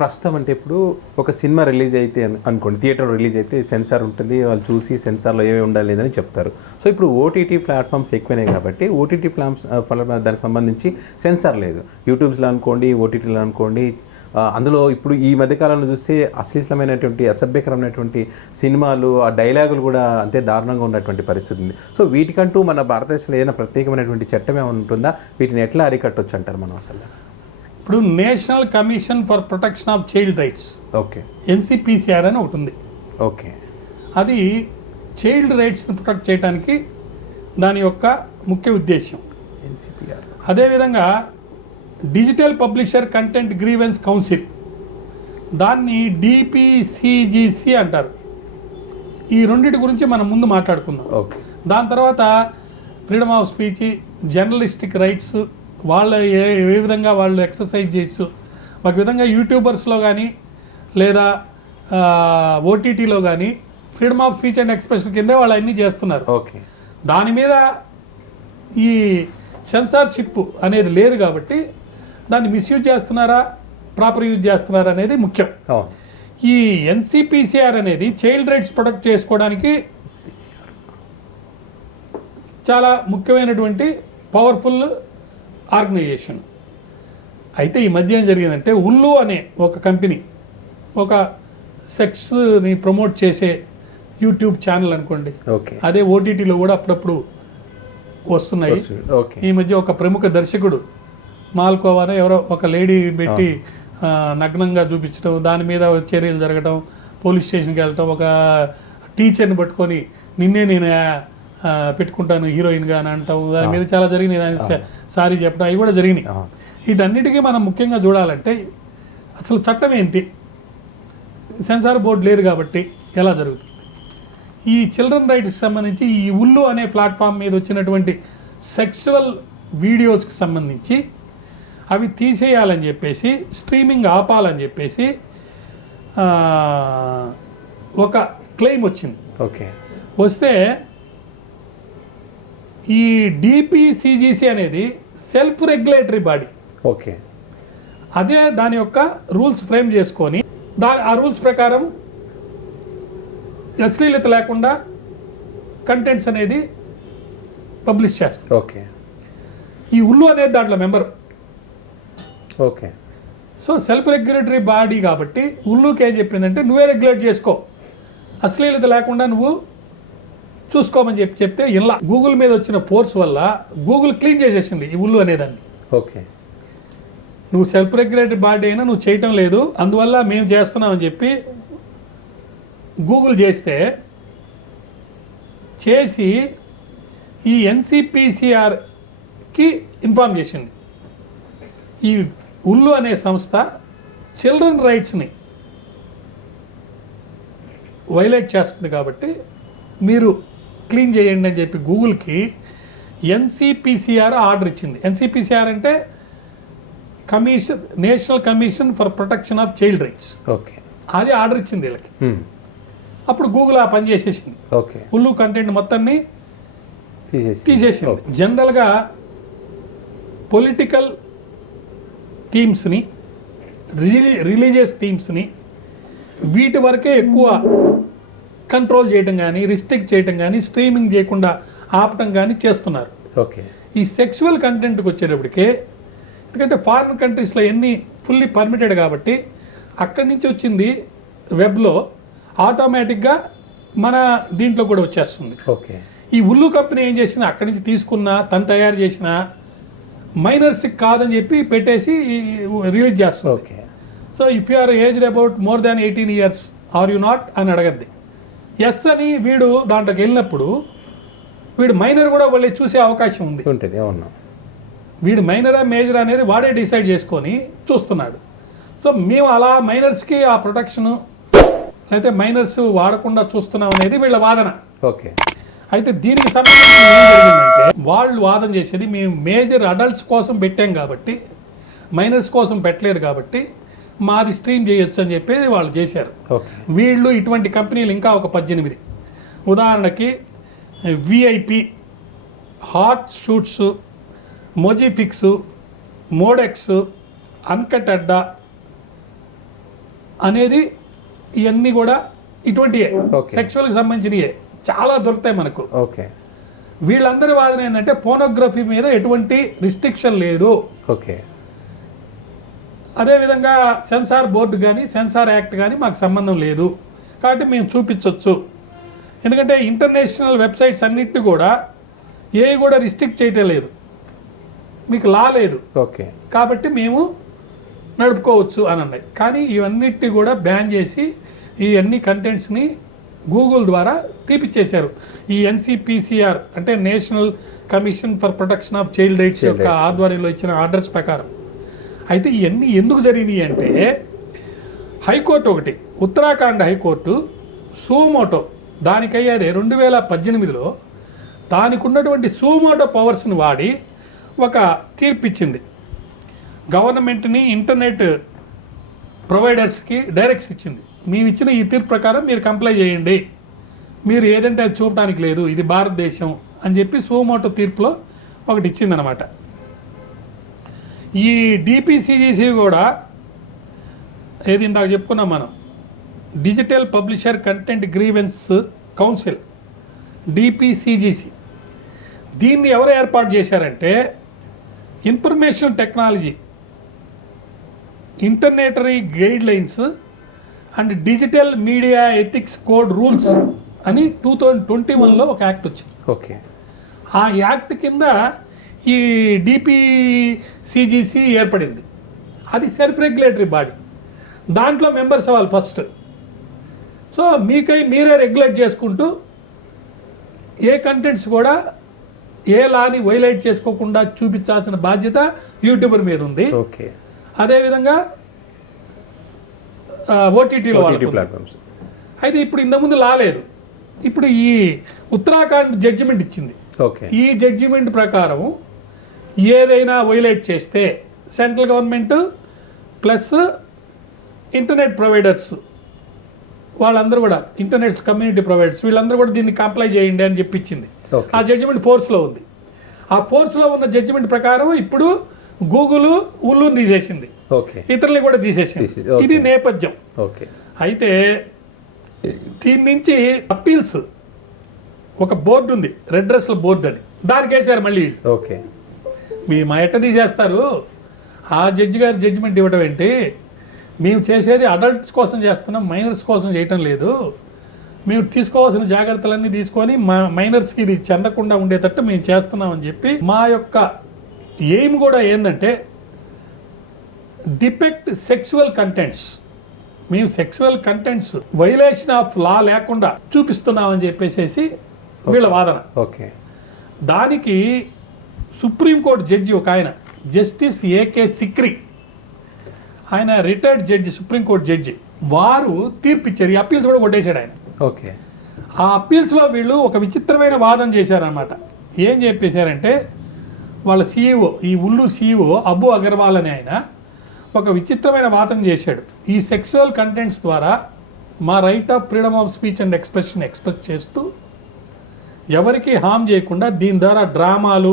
ప్రస్తుతం అంటే ఇప్పుడు ఒక సినిమా రిలీజ్ అయితే అనుకోండి, థియేటర్ రిలీజ్ అయితే సెన్సార్ ఉంటుంది, వాళ్ళు చూసి సెన్సార్లో ఏమేమి ఉండాలి లేదని చెప్తారు. సో ఇప్పుడు ఓటీటీ ప్లాట్ఫామ్స్ ఎక్కువనే కాబట్టి ఓటీటీ దానికి సంబంధించి సెన్సార్ లేదు. యూట్యూబ్స్లో అనుకోండి, ఓటీటీలో అనుకోండి, అందులో ఇప్పుడు ఈ మధ్యకాలంలో చూస్తే అశ్లీలమైనటువంటి అసభ్యకరమైనటువంటి సినిమాలు, ఆ డైలాగులు కూడా అంతే దారుణంగా ఉన్నటువంటి పరిస్థితి ఉంది. సో వీటికంటూ మన భారతదేశంలో ఏదైనా ప్రత్యేకమైనటువంటి చట్టం ఏమైనా ఉంటుందా? వీటిని ఎట్లా అరికట్టొచ్చు అంటారు మనం అసలు? ఇప్పుడు national commission for protection of child rights, okay, NCPCR అని ఒకటి ఉంది. ఓకే, అది చైల్డ్ రైట్స్ని ప్రొటెక్ట్ చేయడానికి దాని యొక్క ముఖ్య ఉద్దేశం. ఎన్సిపిఆర్. అదేవిధంగా digital publisher content grievance council, దాన్ని డిపిసిజిసి అంటారు. ఈ రెండింటి గురించి మనం ముందు మాట్లాడుకుందాం. ఓకే. దాని తర్వాత freedom of speech, journalistic rights, వాళ్ళ ఏ విధంగా వాళ్ళు ఎక్సర్సైజ్ చేస్తూ ఒక విధంగా యూట్యూబర్స్లో కానీ లేదా ఓటీటీలో కానీ freedom of speech and expression కిందే వాళ్ళు అన్నీ చేస్తున్నారు. ఓకే. దాని మీద ఈ సెన్సార్షిప్ అనేది లేదు కాబట్టి దాన్ని మిస్యూజ్ చేస్తున్నారా, ప్రాపర్ యూజ్ చేస్తున్నారా అనేది ముఖ్యం. ఈ ఎన్సిపిసిఆర్ అనేది చైల్డ్ రైట్స్ ప్రొటెక్ట్ చేసుకోవడానికి చాలా ముఖ్యమైనటువంటి పవర్ఫుల్ ఆర్గనైజేషన్. అయితే ఈ మధ్య ఏం జరిగిందంటే, ఉల్లు అనే ఒక కంపెనీ ఒక సెక్స్ని ప్రమోట్ చేసే యూట్యూబ్ ఛానల్ అనుకోండి, అదే ఓటీటీలో కూడా అప్పుడప్పుడు వస్తున్నాయి. ఈ మధ్య ఒక ప్రముఖ దర్శకుడు మాల్కోవానే ఎవరో ఒక లేడీ పెట్టి నగ్నంగా చూపించడం, దాని మీద చర్యలు జరగడం, పోలీస్ స్టేషన్కి వెళ్ళటం, ఒక టీచర్ని పట్టుకొని నిన్నే నేను పెట్టుకుంటాను హీరోయిన్గా అని అంటాం, దాని మీద చాలా జరిగినాయి. దాని సారీ చెప్పడం అవి కూడా జరిగినాయి. వీటన్నిటికీ మనం ముఖ్యంగా చూడాలంటే అసలు చట్టం ఏంటి, సెన్సార్ బోర్డు లేదు కాబట్టి ఎలా జరుగుతుంది. ఈ చిల్డ్రన్ రైట్స్కి సంబంధించి ఈ ఉల్లు అనే ప్లాట్ఫామ్ మీద వచ్చినటువంటి సెక్సువల్ వీడియోస్కి సంబంధించి అవి తీసేయాలని చెప్పేసి, స్ట్రీమింగ్ ఆపాలని చెప్పేసి ఒక క్లెయిమ్ వచ్చింది. ఓకే. వస్తే ఈ డిపిసిజిసి అనేది సెల్ఫ్ రెగ్యులేటరీ బాడీ. ఓకే. అదే దాని యొక్క రూల్స్ ఫ్రేమ్ చేసుకొని ఆ రూల్స్ ప్రకారం అశ్లీలత లేకుండా కంటెంట్స్ అనేది పబ్లిష్ చేస్తారు. ఓకే. ఈ ఉల్లు అనేది దాంట్లో member. Okay. So self regulatory body కాబట్టి ఉల్లుకి ఏం చెప్పిందంటే, నువ్వే రెగ్యులేట్ చేసుకో, అశ్లీలత లేకుండా నువ్వు చూసుకోమని చెప్తే ఇలా గూగుల్ మీద వచ్చిన ఫోర్స్ వల్ల గూగుల్ క్లీన్ చేసేసింది ఈ ఉల్లు అనేదాన్ని. ఓకే. నువ్వు సెల్ఫ్ రెగ్యులేటరీ బాడీ అయినా నువ్వు చేయటం లేదు, అందువల్ల మేము చేస్తున్నామని చెప్పి గూగుల్ చేసి ఈ ఎన్సిపిసిఆర్కి ఇన్ఫార్మ్ చేసింది. ఈ ఉల్లు అనే సంస్థ చిల్డ్రన్ రైట్స్ని వైలేట్ చేస్తుంది కాబట్టి మీరు క్లీన్ చేయండి అని చెప్పి గూగుల్కి ఎన్సిపిసిఆర్ ఆర్డర్ ఇచ్చింది. ఎన్సిపిసిఆర్ అంటే national commission for protection of child rights. Okay. అది ఆర్డర్ ఇచ్చింది వీళ్ళకి. అప్పుడు గూగుల్ ఆ పని చేసేసింది. ఓకే. ఉల్లు కంటెంట్ మొత్తాన్ని తీసేసింది. జనరల్గా పొలిటికల్ థీమ్స్ని, రిలీజియస్ థీమ్స్ని వీటి వరకే ఎక్కువ కంట్రోల్ చేయడం కానీ, రిస్ట్రిక్ట్ చేయడం కానీ, స్ట్రీమింగ్ చేయకుండా ఆపటం కానీ చేస్తున్నారు. ఓకే. ఈ సెక్సువల్ కంటెంట్కి వచ్చేటప్పటికే, ఎందుకంటే ఫారిన్ కంట్రీస్లో ఎన్ని ఫుల్లీ పర్మిటెడ్ కాబట్టి అక్కడి నుంచి వచ్చింది వెబ్లో ఆటోమేటిక్గా మన దీంట్లో కూడా వచ్చేస్తుంది. ఓకే. ఈ ఉల్లు కంపెనీ ఏం చేసినా అక్కడి నుంచి తీసుకున్న, తను తయారు చేసిన మైనర్స్కి కాదని చెప్పి పెట్టేసి రిలీజ్ చేస్తుంది. Okay. So if you are aged about more than 18 years are you not అని అడగద్ది. ఎస్ అని వీడు దాంట్లోకి వెళ్ళినప్పుడు వీడు మైనర్ కూడా వాళ్ళు చూసే అవకాశం ఉంది. వీడు మైనరా మేజర్ అనేది వాడే డిసైడ్ చేసుకొని చూస్తున్నాడు. సో మేము అలా మైనర్స్కి ఆ ప్రొటెక్షను అయితే మైనర్స్ వాడకుండా చూస్తున్నాం అనేది వీళ్ళ వాదన. ఓకే. అయితే దీనికి సంబంధించి ఏం జరిగిందంటే, వాళ్ళు వాదన చేసేది మేము మేజర్ అడల్ట్స్ కోసం పెట్టాం కాబట్టి, మైనర్స్ కోసం పెట్టలేదు కాబట్టి మాది స్ట్రీమ్ చేయొచ్చు అని చెప్పేది వాళ్ళు చేశారు. వీళ్ళు ఇటువంటి కంపెనీలు ఇంకా ఒక 18, ఉదాహరణకి విఐపి, హాట్ షూట్స్, మొజిఫిక్స్, మోడెక్స్, అన్కట్ అడ్డా, అనేది ఇవన్నీ కూడా ఇటువంటివే Okay. సెక్షువల్కి సంబంధించినవే చాలా దొరుకుతాయి మనకు. ఓకే వీళ్ళందరి వాదన ఏంటంటే పోనోగ్రఫీ మీద ఎటువంటి రిస్ట్రిక్షన్ లేదు. ఓకే అదేవిధంగా సెన్సార్ బోర్డు కానీ సెన్సార్ యాక్ట్ కానీ మాకు సంబంధం లేదు కాబట్టి మేము చూపించవచ్చు. ఎందుకంటే ఇంటర్నేషనల్ వెబ్సైట్స్ అన్నిటిని కూడా ఏవి కూడా రిస్ట్రిక్ట్ చేయటం లేదు, మీకు లా లేదు ఓకే కాబట్టి మేము నడుపుకోవచ్చు అని అన్నాయి. కానీ ఇవన్నిటిని కూడా బ్యాన్ చేసి ఈ అన్ని కంటెంట్స్ని గూగుల్ ద్వారా తీపిచ్చేశారు. ఈ NCPCR అంటే national commission for protection of child rights యొక్క ఆధ్వర్యంలో ఇచ్చిన ఆర్డర్స్ ప్రకారం. అయితే ఇవన్నీ ఎందుకు జరిగినాయి అంటే హైకోర్టు ఒకటి, ఉత్తరాఖండ్ హైకోర్టు సూమోటో దానికయ్యేదే 2018లో దానికి ఉన్నటువంటి సూమోటో పవర్స్ని వాడి ఒక తీర్పు ఇచ్చింది. గవర్నమెంట్ని ఇంటర్నెట్ ప్రొవైడర్స్కి డైరెక్ట్స్ ఇచ్చింది. మేము ఇచ్చిన ఈ తీర్పు ప్రకారం మీరు కంప్లై చేయండి, మీరు ఏదంటే అది చూపడానికి లేదు, ఇది భారతదేశం అని చెప్పి సూమోటో తీర్పులో ఒకటి ఇచ్చిందనమాట. ఈ DPCGC కూడా ఏది ఇందాక చెప్పుకున్నాం మనం, digital publisher content grievance council DPCGC. దీన్ని ఎవరు ఏర్పాటు చేశారంటే information technology intermediary guidelines and digital media ethics code rules అని 2021లో ఒక యాక్ట్ వచ్చింది. ఓకే ఆ యాక్ట్ కింద ఈ DPCGC ఏర్పడింది. అది సెల్ఫ్ రెగ్యులేటరీ బాడీ, దాంట్లో మెంబర్స్ అవ్వాలి ఫస్ట్. సో మీరే రెగ్యులేట్ చేసుకుంటూ ఏ కంటెంట్స్ కూడా ఏ లాని వైలేట్ చేసుకోకుండా చూపించాల్సిన బాధ్యత యూట్యూబర్ మీద ఉంది. ఓకే అదేవిధంగా ఓటీటీలో ప్లాట్ఫామ్స్. అయితే ఇప్పుడు ఇంతకుముందు లా లేదు, ఇప్పుడు ఈ ఉత్తరాఖండ్ జడ్జిమెంట్ ఇచ్చింది. ఓకే ఈ జడ్జిమెంట్ ప్రకారం ఏదైనా వైలేట్ చేస్తే central government plus internet providers వాళ్ళందరూ కూడా ఇంటర్నెట్ కమ్యూనిటీ ప్రొవైడర్స్ వీళ్ళందరూ కూడా దీన్ని కంప్లై చేయండి అని చెప్పించింది. Okay. ఆ జడ్జిమెంట్ ఫోర్స్లో ఉంది. ఆ ఫోర్స్లో ఉన్న జడ్జిమెంట్ ప్రకారం ఇప్పుడు గూగుల్ ఉల్లు తీసేసింది, ఓకే ఇతరులు కూడా తీసేసింది. Okay. ఇది నేపథ్యం. ఓకే అయితే దీని నుంచి అప్పీల్స్ ఒక బోర్డు ఉంది, రెడ్రెస్ల బోర్డు అని, దానికి వేసారు మళ్ళీ. ఓకే మా ఎట్ట తీసేస్తారు, ఆ జడ్జి గారు జడ్జిమెంట్ ఇవ్వడం ఏంటి, మేము చేసేది అడల్ట్స్ కోసం చేస్తున్నాం, మైనర్స్ కోసం చేయటం లేదు, మేము తీసుకోవాల్సిన జాగ్రత్తలన్నీ తీసుకొని మైనర్స్కి ఇది చెందకుండా ఉండేటట్టు మేము చేస్తున్నామని చెప్పి, మా యొక్క ఎయిమ్ కూడా ఏంటంటే డిపెక్ట్ సెక్సువల్ కంటెంట్స్, మేము sexual contents violation of law లేకుండా చూపిస్తున్నామని చెప్పేసి వీళ్ళ వాదన. ఓకే దానికి సుప్రీంకోర్టు జడ్జి ఒక ఆయన జస్టిస్ AK సిక్రీ, ఆయన రిటైర్డ్ జడ్జి, సుప్రీంకోర్టు జడ్జి, వారు తీర్పు ఇచ్చారు. ఈ అప్పీల్స్ కూడా కొట్టేశాడు ఆయన. ఓకే ఆ అప్పీల్స్లో వీళ్ళు ఒక విచిత్రమైన వాదన చేశారనమాట. ఏం చెప్పేశారంటే వాళ్ళ CEO, ఈ ఉల్లు CEO అబ్బు అగర్వాల్ అనే ఆయన ఒక విచిత్రమైన వాదన చేశాడు. ఈ సెక్సువల్ కంటెంట్స్ ద్వారా మా right of freedom of speech and expression express చేస్తూ ఎవరికి హామ్ చేయకుండా దీని ద్వారా డ్రామాలు,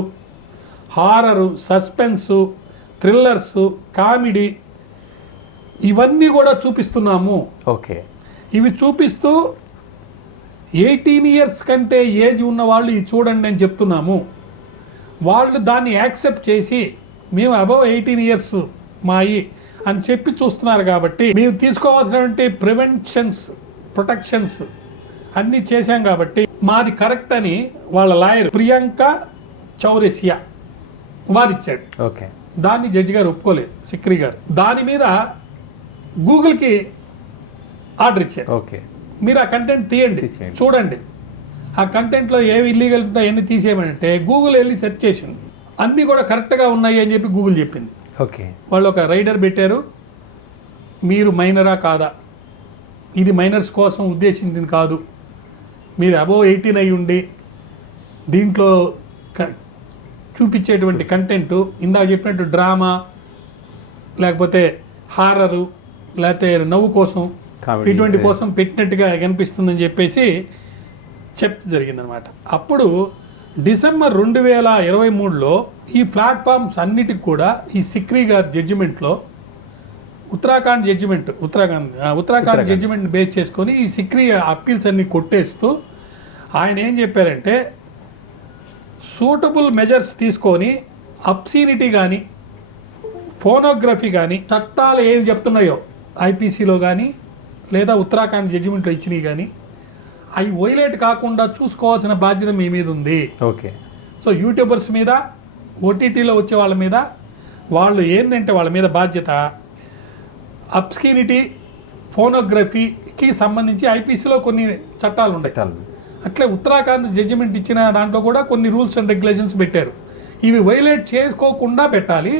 హారరు, సస్పెన్సు, థ్రిల్లర్సు, కామెడీ ఇవన్నీ కూడా చూపిస్తున్నాము. ఓకే ఇవి చూపిస్తూ 18 years కంటే ఏజ్ ఉన్న వాళ్ళు ఇది చూడండి అని చెప్తున్నాము. వాళ్ళు దాన్ని యాక్సెప్ట్ చేసి మేము అబవ్ 18 years మాయి అని చెప్పి చూస్తున్నారు. కాబట్టి మేము తీసుకోవాల్సినటువంటి ప్రొటెక్షన్స్ అన్నీ చేశాం కాబట్టి మాది కరెక్ట్ అని వాళ్ళ లాయర్ ప్రియాంక చౌరసియా వాదిచ్చాడు. ఓకే దాన్ని జడ్జి గారు ఒప్పుకోలేదు, సిక్రీ గారు. దాని మీద గూగుల్కి ఆర్డర్ ఇచ్చారు, ఓకే మీరు ఆ కంటెంట్ తీయండి, చూడండి, ఆ కంటెంట్లో ఏవి ఇల్లీగల్ ఉంటాయో అన్నీ తీసేయమంటే గూగుల్ వెళ్ళి సెర్చ్ చేసింది, అన్నీ కూడా కరెక్ట్గా ఉన్నాయి అని చెప్పి గూగుల్ చెప్పింది. ఓకే వాళ్ళు ఒక రైడర్ పెట్టారు, మీరు మైనరా కాదా, ఇది మైనర్స్ కోసం ఉద్దేశించింది కాదు, మీరు అబోవ్ 18 అయి ఉండి దీంట్లో చూపించేటువంటి కంటెంట్ ఇందాక చెప్పినట్టు డ్రామా లేకపోతే హారరు లేకపోతే నవ్వు కోసం ఇటువంటి కోసం పెట్టినట్టుగా కనిపిస్తుందని చెప్పేసి చెప్తే జరిగిందనమాట. అప్పుడు డిసెంబర్ 2023లో ఈ ప్లాట్ఫామ్స్ అన్నిటికి కూడా ఈ సిక్రీ గారి జడ్జిమెంట్లో ఉత్తరాఖండ్ జడ్జిమెంట్ బేస్ చేసుకొని ఈ సిక్రీ అప్పీల్స్ అన్ని కొట్టేస్తూ ఆయన ఏం చెప్పారంటే సూటబుల్ మెజర్స్ తీసుకొని అబ్సీనిటీ కానీ ఫోనోగ్రఫీ కానీ చట్టాలు ఏం చెప్తున్నాయో ఐపీసీలో కానీ లేదా ఉత్తరాఖండ్ జడ్జిమెంట్లో ఇచ్చినవి కానీ అవి వైలేట్ కాకుండా చూసుకోవాల్సిన బాధ్యత మీ మీద ఉంది. ఓకే. సో యూట్యూబర్స్ మీద, ఓటీటీలో వచ్చే వాళ్ళ మీద, వాళ్ళు ఏంటంటే వాళ్ళ మీద బాధ్యత అబ్స్కీనిటీ, ఫోనోగ్రఫీకి సంబంధించి ఐపీసీలో కొన్ని చట్టాలు ఉన్నాయి. అట్లే ఉత్తరాఖండ్ జడ్జిమెంట్ ఇచ్చిన దాంట్లో కూడా కొన్ని రూల్స్ అండ్ రెగ్యులేషన్స్ పెట్టారు. ఇవి వైలేట్ చేసుకోకుండా పెట్టాలి,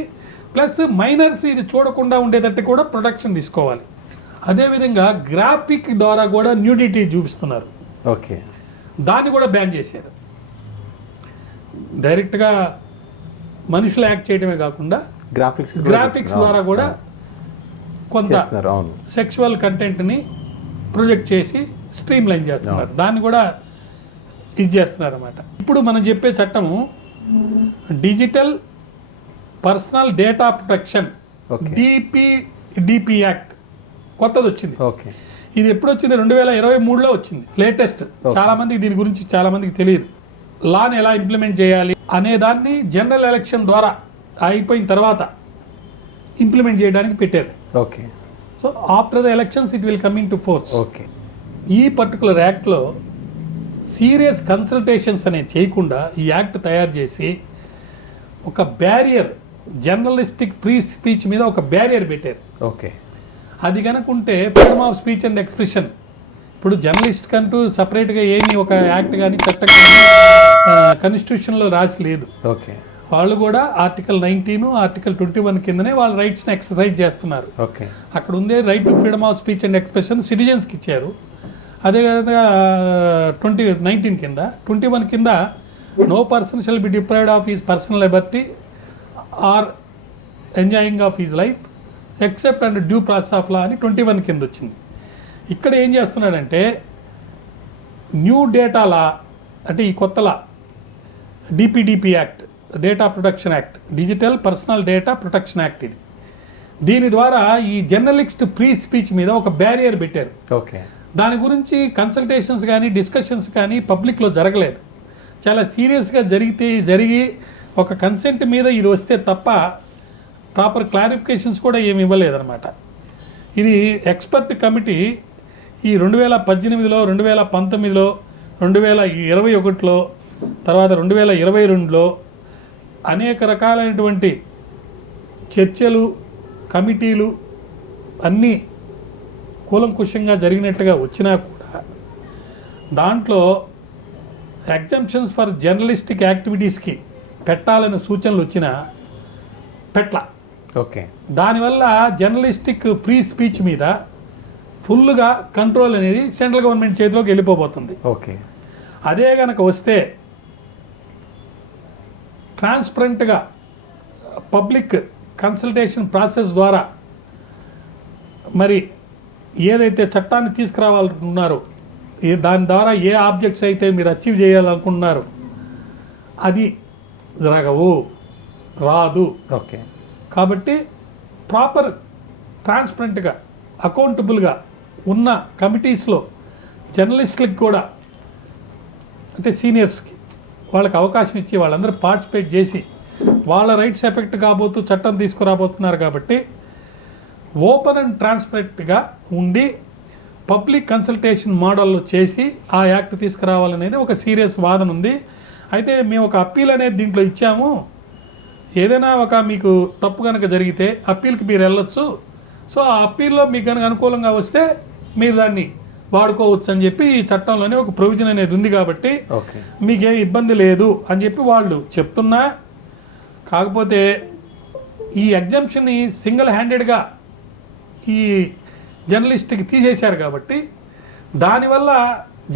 ప్లస్ మైనర్స్ ఇది చూడకుండా ఉండేటట్టు కూడా ప్రొటెక్షన్ తీసుకోవాలి. అదేవిధంగా గ్రాఫిక్ ద్వారా కూడా న్యూడిటీ చూపిస్తున్నారు. ఓకే. దాన్ని కూడా బ్యాన్ చేశారు. డైరెక్ట్గా మనుషులు యాక్ట్ చేయడమే కాకుండా గ్రాఫిక్స్ ద్వారా కూడా కొంత సెక్షువల్ కంటెంట్ని ప్రొజెక్ట్ చేసి స్ట్రీమ్ లైన్ చేస్తున్నారు. దాన్ని కూడా ఇది చేస్తున్నారు అన్నమాట. ఇప్పుడు మనం చెప్పే చట్టము digital personal data protection DP act కొత్తది వచ్చింది. ఓకే. ఇది ఎప్పుడు వచ్చింది? 2023లో వచ్చింది, లేటెస్ట్. చాలా మందికి దీని గురించి చాలా మందికి తెలియదు. లాని ఎలా ఇంప్లిమెంట్ చేయాలి అనే దాన్ని జనరల్ ఎలక్షన్ ద్వారా అయిపోయిన తర్వాత ఇంప్లిమెంట్ చేయడానికి పెట్టారు. Okay. So after the elections it will come in to force. Okay. ఈ పర్టికులర్ యాక్ట్లో సీరియస్ కన్సల్టేషన్స్ అనేది చేయకుండా ఈ యాక్ట్ తయారు చేసి ఒక బ్యారియర్, జర్నలిస్టిక్ ఫ్రీ స్పీచ్ మీద ఒక బ్యారియర్ పెట్టారు. ఓకే. అది కనుకుంటే freedom of speech and expression, ఇప్పుడు జర్నలిస్ట్ కంటూ సపరేట్గా ఏమీ ఒక యాక్ట్ కానీ చట్టం కానీ కాన్స్టిట్యూషన్లో రాసి లేదు. ఓకే. వాళ్ళు కూడా ఆర్టికల్ 19, ఆర్టికల్ 21 కిందనే వాళ్ళ రైట్స్ని ఎక్సర్సైజ్ చేస్తున్నారు. ఓకే. అక్కడ ఉండే right to freedom of speech and expression సిటిజన్స్కి ఇచ్చారు. అదే విధంగా 19 కింద 21 కింద no person shall be deprived of his personal liberty or enjoying of his life except and due process of law అని 21 కింద వచ్చింది. ఇక్కడ ఏం చేస్తున్నాడంటే న్యూ డేటా లా, అంటే ఈ కొత్త law DPDP act, data protection act, digital personal data protection act, ఇది దీని ద్వారా ఈ జర్నలిస్ట్ ఫ్రీ స్పీచ్ మీద ఒక బ్యారియర్ పెట్టారు. ఓకే. దాని గురించి కన్సల్టేషన్స్ కానీ డిస్కషన్స్ కానీ పబ్లిక్లో జరగలేదు. చాలా సీరియస్గా జరిగి ఒక కన్సెంట్ మీద ఇది వస్తే తప్ప ప్రాపర్ క్లారిఫికేషన్స్ కూడా ఏమి ఇవ్వలేదన్నమాట. ఇది ఎక్స్పర్ట్ కమిటీ ఈ 2018లో, 2019లో, 2021లో, తర్వాత 2022లో అనేక రకాలైనటువంటి చర్చలు, కమిటీలు అన్నీ కూలంకుషంగా జరిగినట్టుగా వచ్చినా కూడా దాంట్లో ఎగ్జంప్షన్స్ ఫర్ జర్నలిస్టిక్ యాక్టివిటీస్కి పెట్టాలని సూచనలు వచ్చినా పెట్ల. ఓకే. దానివల్ల జర్నలిస్టిక్ ఫ్రీ స్పీచ్ మీద ఫుల్గా కంట్రోల్ అనేది సెంట్రల్ గవర్నమెంట్ చేతిలోకి వెళ్ళిపోబోతుంది. ఓకే. అదే కనుక వస్తే ట్రాన్స్పరెంట్గా పబ్లిక్ కన్సల్టేషన్ ప్రాసెస్ ద్వారా మరి ఏదైతే చట్టాన్ని తీసుకురావాలనుకున్నారో, దాని ద్వారా ఏ ఆబ్జెక్ట్స్ అయితే మీరు అచీవ్ చేయాలనుకుంటున్నారో అది రాదు. ఓకే. కాబట్టి ప్రాపర్ ట్రాన్స్పరెంట్గా అకౌంటబుల్గా ఉన్న కమిటీస్లో జర్నలిస్టులకు కూడా, అంటే సీనియర్స్కి వాళ్ళకి అవకాశం ఇచ్చి వాళ్ళందరూ పార్టిసిపేట్ చేసి వాళ్ళ రైట్స్ ఎఫెక్ట్ కాబోతూ చట్టం తీసుకురాబోతున్నారు. కాబట్టి ఓపెన్ అండ్ ట్రాన్స్పరెంట్గా ఉండి పబ్లిక్ కన్సల్టేషన్ మోడల్లో చేసి ఆ యాక్ట్ తీసుకురావాలనేది ఒక సీరియస్ వాదన ఉంది. అయితే మేము ఒక అప్పీల్ అనేది దీంట్లో ఇచ్చాము, ఏదైనా ఒక మీకు తప్పు కనుక జరిగితే అప్పీల్కి మీరు వెళ్ళొచ్చు, సో ఆ అప్పీల్లో మీకు కనుక అనుకూలంగా వస్తే మీరు దాన్ని వాడుకోవచ్చు అని చెప్పి ఈ చట్టంలోనే ఒక ప్రొవిజన్ అనేది ఉంది. కాబట్టి మీకేం ఇబ్బంది లేదు అని చెప్పి వాళ్ళు చెప్తున్నా, కాకపోతే ఈ ఎగ్జంప్షన్ని సింగిల్ హ్యాండెడ్గా ఈ జర్నలిస్ట్కి తీసేశారు. కాబట్టి దానివల్ల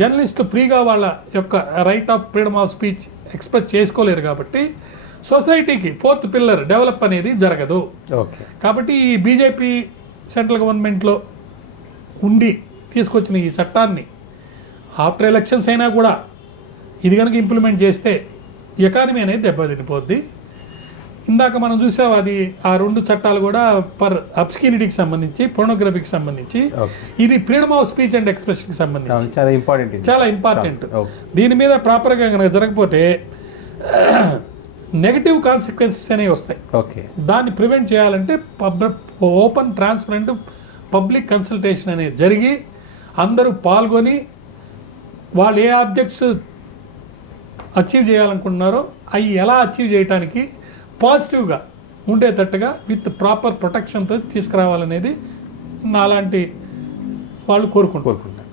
జర్నలిస్టు ఫ్రీగా వాళ్ళ యొక్క right of freedom of speech express చేసుకోలేరు. కాబట్టి సొసైటీకి ఫోర్త్ పిల్లర్ డెవలప్ అనేది జరగదు. ఓకే. కాబట్టి ఈ బీజేపీ సెంట్రల్ గవర్నమెంట్లో ఉండి తీసుకొచ్చిన ఈ చట్టాన్ని ఆఫ్టర్ ఎలక్షన్స్ అయినా కూడా ఇది కనుక ఇంప్లిమెంట్ చేస్తే ఎకానమీ అనేది దెబ్బతినిపోద్ది. ఇందాక మనం చూసాం అది ఆ 2 చట్టాలు కూడా పర్ అబ్స్కినిటీకి సంబంధించి పోర్నోగ్రఫీకి సంబంధించి, ఓకే. ఇది ఫ్రీడమ్ ఆఫ్ స్పీచ్ అండ్ ఎక్స్ప్రెషన్కి సంబంధించి చాలా ఇంపార్టెంట్ ఇది. చాలా ఇంపార్టెంట్. ఓకే. దీని మీద ప్రాపర్గా కనుక జరగకపోతే నెగటివ్ కాన్సిక్వెన్సెస్ అనేవి వస్తాయి. ఓకే. దాన్ని ప్రివెంట్ చేయాలంటే ఓపెన్ ట్రాన్స్పరెంట్ పబ్లిక్ కన్సల్టేషన్ అనేది జరిగి అందరూ పాల్గొని వాళ్ళు ఏ ఆబ్జెక్ట్స్ అచీవ్ చేయాలనుకుంటున్నారో అవి ఎలా అచీవ్ చేయడానికి పాజిటివ్గా ఉండేటట్టుగా విత్ ప్రాపర్ ప్రొటెక్షన్తో తీసుకురావాలనేది నాలాంటి వాళ్ళు కోరుకుంటారు.